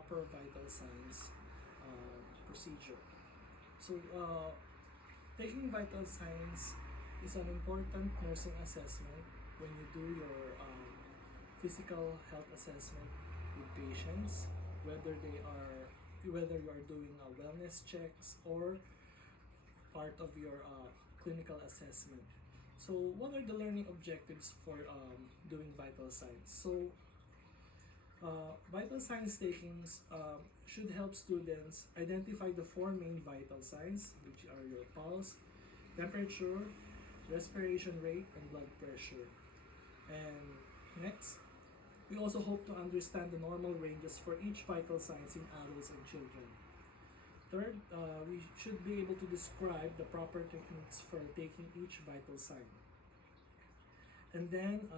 proper vital signs procedure. So, taking vital signs is an important nursing assessment when you do your physical health assessment with patients, whether whether you are doing wellness checks or part of your clinical assessment. So, what are the learning objectives for doing vital signs? So, vital signs takings should help students identify the four main vital signs, which are your pulse, temperature, respiration rate, and blood pressure. And next, we also hope to understand the normal ranges for each vital signs in adults and children. Third, we should be able to describe the proper techniques for taking each vital sign. And then,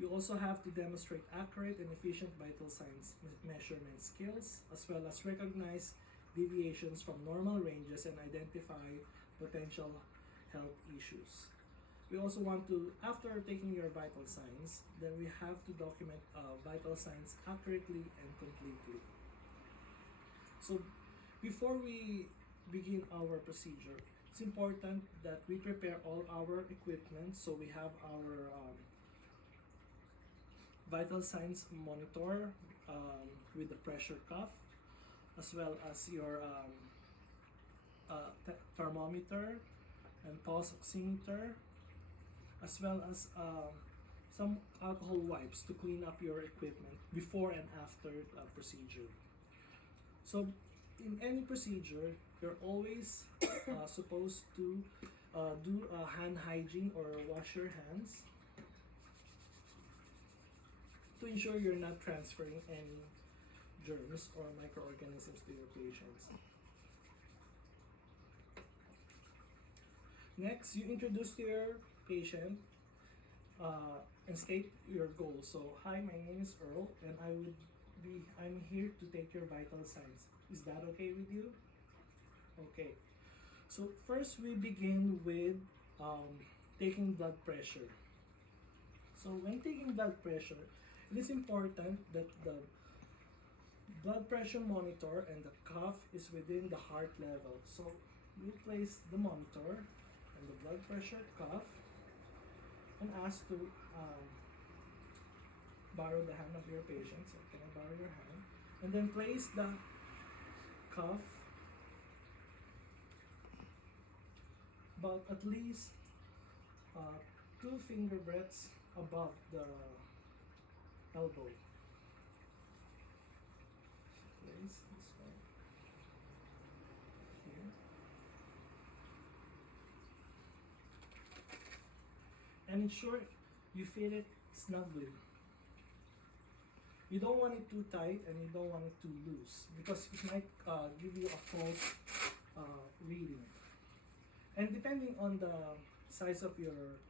you also have to demonstrate accurate and efficient vital signs measurement skills, as well as recognize deviations from normal ranges and identify potential health issues. We also want to, after taking your vital signs, then we have to document vital signs accurately and completely. So before we begin our procedure, it's important that we prepare all our equipment. So we have our vital signs monitor with the pressure cuff, as well as your thermometer and pulse oximeter, as well as some alcohol wipes to clean up your equipment before and after procedure. So in any procedure, you're always supposed to do hand hygiene or wash your hands to ensure you're not transferring any germs or microorganisms to your patients. Next, you introduce to your patient and state your goal. So, hi, my name is Earl, and I'm here to take your vital signs. Is that okay with you? Okay. So first, we begin with taking blood pressure. So when taking blood pressure, it is important that the blood pressure monitor and the cuff is within the heart level. So you place the monitor and the blood pressure cuff and ask to borrow the hand of your patient. So can I borrow your hand? And then place the cuff about at least 2 finger breadths above the elbow. Place this one here. And ensure you fit it snugly. You don't want it too tight and you don't want it too loose because it might give you a false reading. And depending on the size of your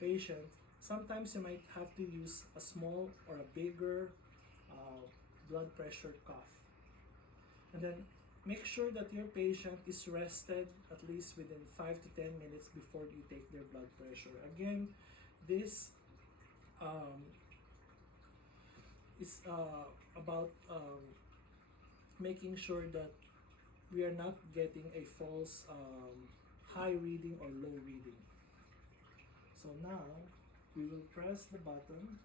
patient, sometimes you might have to use a small or a bigger blood pressure cuff. And then make sure that your patient is rested at least within 5 to 10 minutes before you take their blood pressure. Again, this is about making sure that we are not getting a false high reading or low reading. So now we will press the button.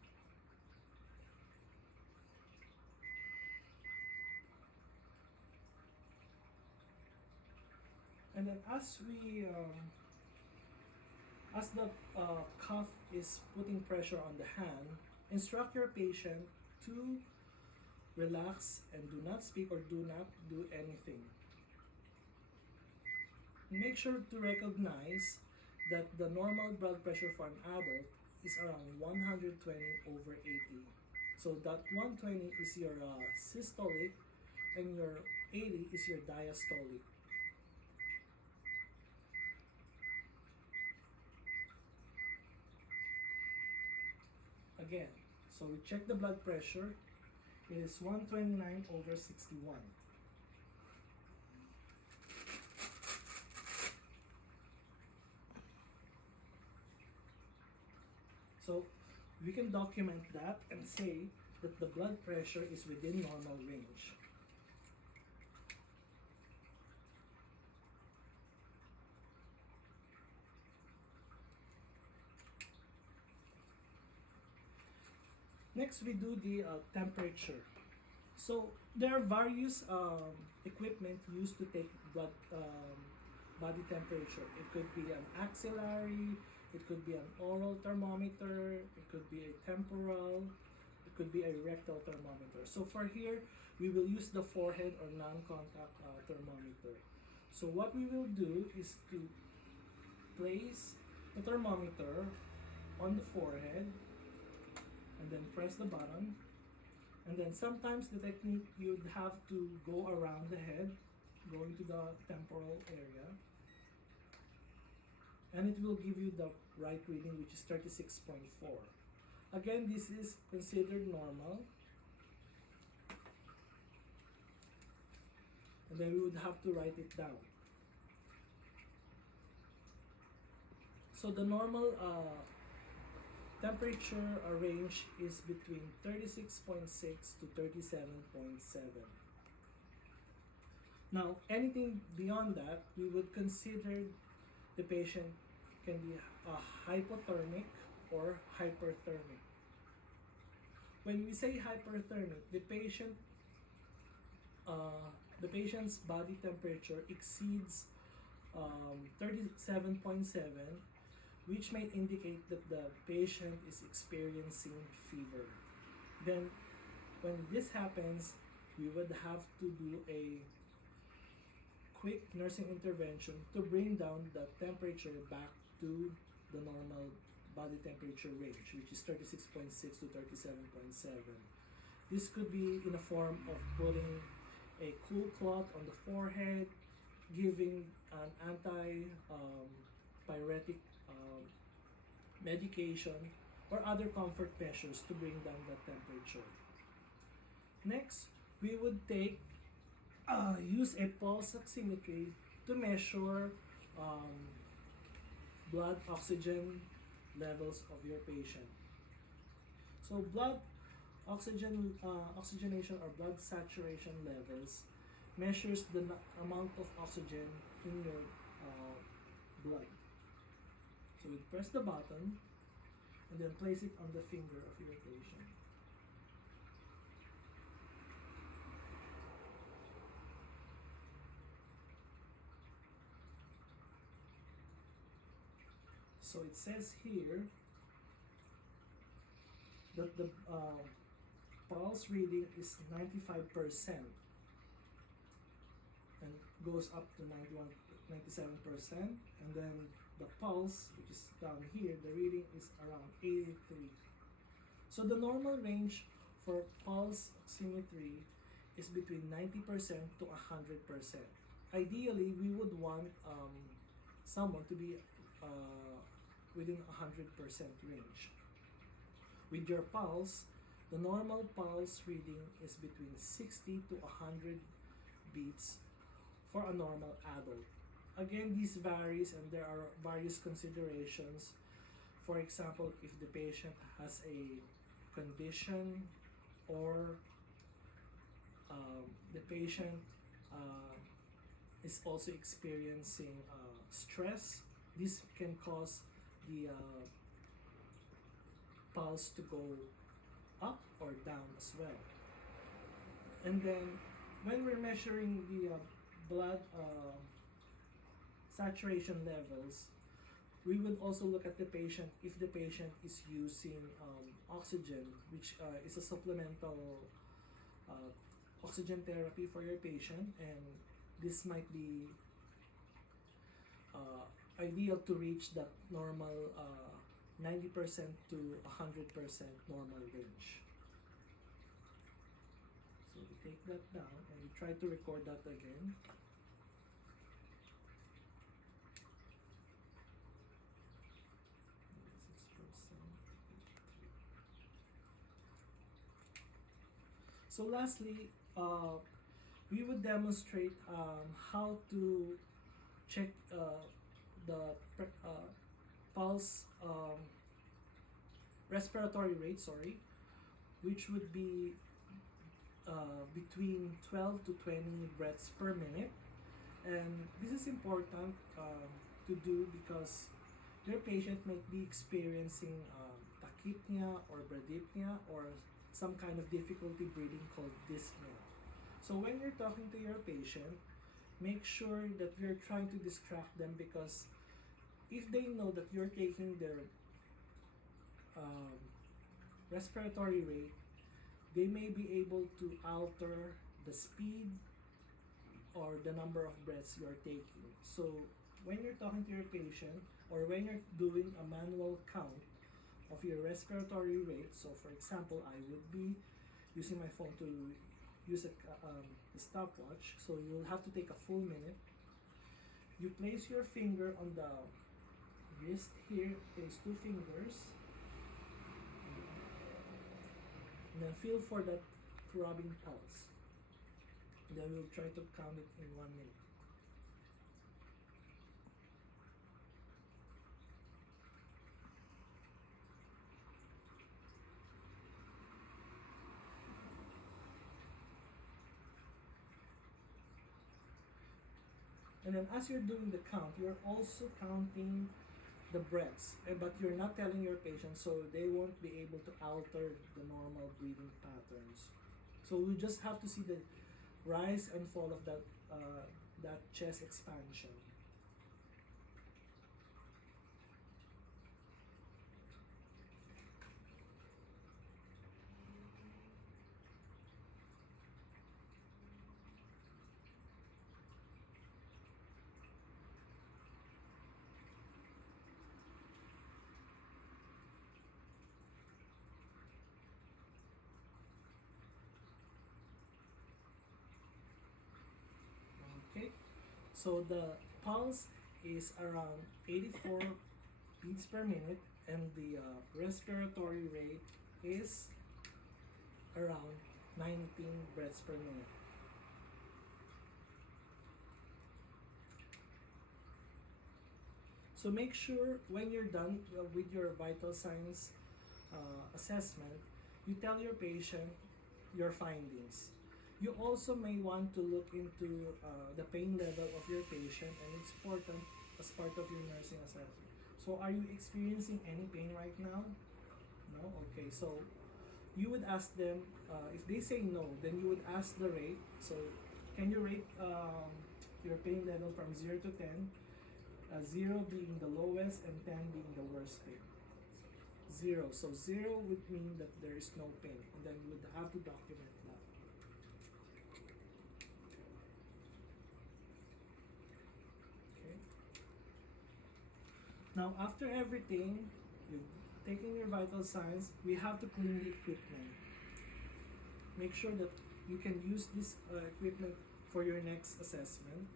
And then as the cuff is putting pressure on the hand, instruct your patient to relax and do not speak or do not do anything. Make sure to recognize that the normal blood pressure for an adult is around 120/80. So that 120 is your systolic and your 80 is your diastolic. Again, so we check the blood pressure. It is 129/61. So we can document that and say that the blood pressure is within normal range. Next, we do the temperature. So there are various equipment used to take body temperature. It could be an axillary, it could be an oral thermometer, it could be a temporal, it could be a rectal thermometer. So for here, we will use the forehead or non-contact thermometer. So what we will do is to place the thermometer on the forehead and then press the button. And then sometimes the technique, you'd have to go around the head, going to the temporal area, and it will give you the right reading, which is 36.4. Again, this is considered normal. And then we would have to write it down. So the normal temperature range is between 36.6 to 37.7. Now, anything beyond that, we would consider the patient can be hypothermic or hyperthermic. When we say hyperthermic, the patient's body temperature exceeds 37.7, which may indicate that the patient is experiencing fever. Then, when this happens, we would have to do a quick nursing intervention to bring down the temperature back to the normal body temperature range, which is 36.6 to 37.7. This could be in a form of putting a cool cloth on the forehead, giving an anti-pyretic medication, or other comfort measures to bring down the temperature. Next, we would use a pulse oximetry to measure blood oxygen levels of your patient. So blood oxygenation or blood saturation levels measures the amount of oxygen in your blood. So we press the button and then place it on the finger of your patient. So it says here that the pulse reading is 95% and goes up to 97%, and then the pulse, which is down here, the reading is around 83. So the normal range for pulse oximetry is between 90% to 100%. Ideally, we would want someone to be within 100% range. With your pulse, the normal pulse reading is between 60 to 100 beats for a normal adult. Again, this varies and there are various considerations. For example, if the patient has a condition or the patient is also experiencing stress, this can cause the pulse to go up or down as well. And then when we're measuring the blood saturation levels, we would also look at the patient if the patient is using oxygen, which is a supplemental oxygen therapy for your patient, and this might be ideal to reach that normal 90% to 100% normal range. So we take that down and we try to record that again. So lastly, we would demonstrate how to check the pulse respiratory rate, which would be between 12 to 20 breaths per minute. And this is important to do because your patient might be experiencing tachypnea or bradypnea or some kind of difficulty breathing called dyspnea. So when you're talking to your patient, make sure that you're trying to distract them, because if they know that you're taking their um, respiratory rate, they may be able to alter the speed or the number of breaths you're taking. So when you're talking to your patient or when you're doing a manual count of your respiratory rate, so for example, I would be using my phone to use a stopwatch, so you'll have to take a full minute. You place your finger on the wrist here, place 2 fingers, and then feel for that throbbing pulse. And then we'll try to count it in 1 minute. And then as you're doing the count, you're also counting the breaths, but you're not telling your patient, so they won't be able to alter the normal breathing patterns. So we just have to see the rise and fall of that chest expansion. Okay, so the pulse is around 84 beats per minute, and the respiratory rate is around 19 breaths per minute. So make sure when you're done with your vital signs assessment, you tell your patient your findings. You also may want to look into the pain level of your patient, and it's important as part of your nursing assessment. So are you experiencing any pain right now? No? Okay, so you would ask them, if they say no, then you would ask the rate. So can you rate your pain level from 0 to 10? 0 being the lowest and 10 being the worst pain. 0. So 0 would mean that there is no pain, and then you would have to document that. Okay. Now after everything, you've taken your vital signs, we have to clean the equipment. Make sure that you can use this equipment for your next assessment.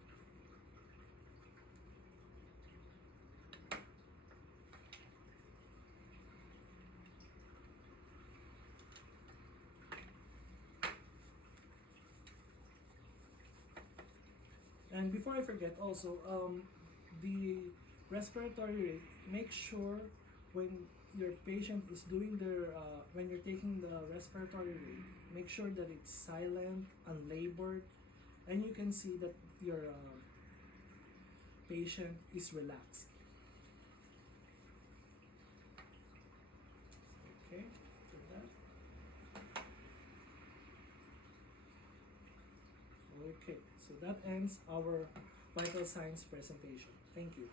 And before I forget also, the respiratory rate, make sure when your patient is doing their, when you're taking the respiratory rate, make sure that it's silent, unlabored, and you can see that your patient is relaxed. Okay, so that. Okay, so that ends our vital signs presentation. Thank you.